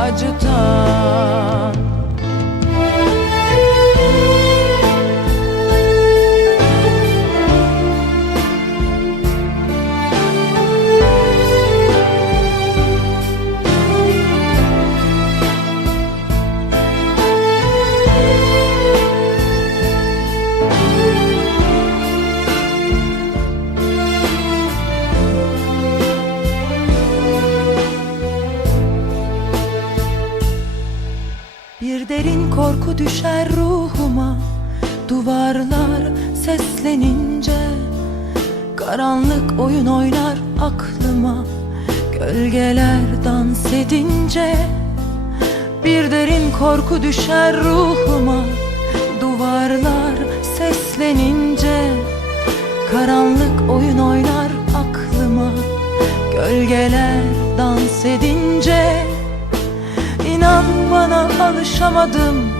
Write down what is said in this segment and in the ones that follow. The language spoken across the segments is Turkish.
acıtan düşer ruhuma. Duvarlar seslenince Karanlık oyun oynar aklıma. Gölgeler dans edince Bir derin korku düşer ruhuma. Duvarlar seslenince Karanlık oyun oynar aklıma. Gölgeler dans edince İnan bana alışamadım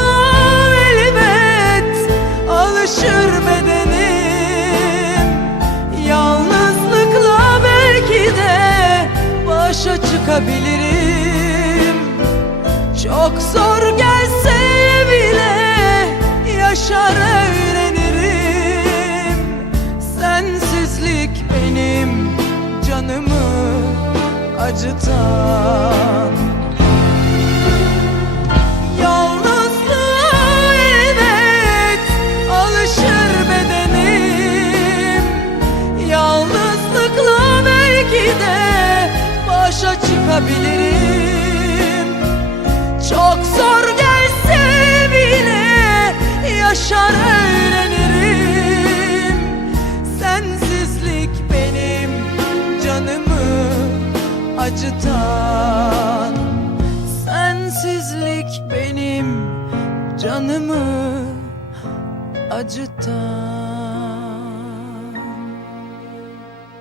Çok zor gelse bile yaşar öğrenirim. Sensizlik benim canımı acıtan. Yalnızlığa elbet alışır bedenim. Yalnızlıkla belki de başa çıkabilirim Sensizlik benim canımı acıtan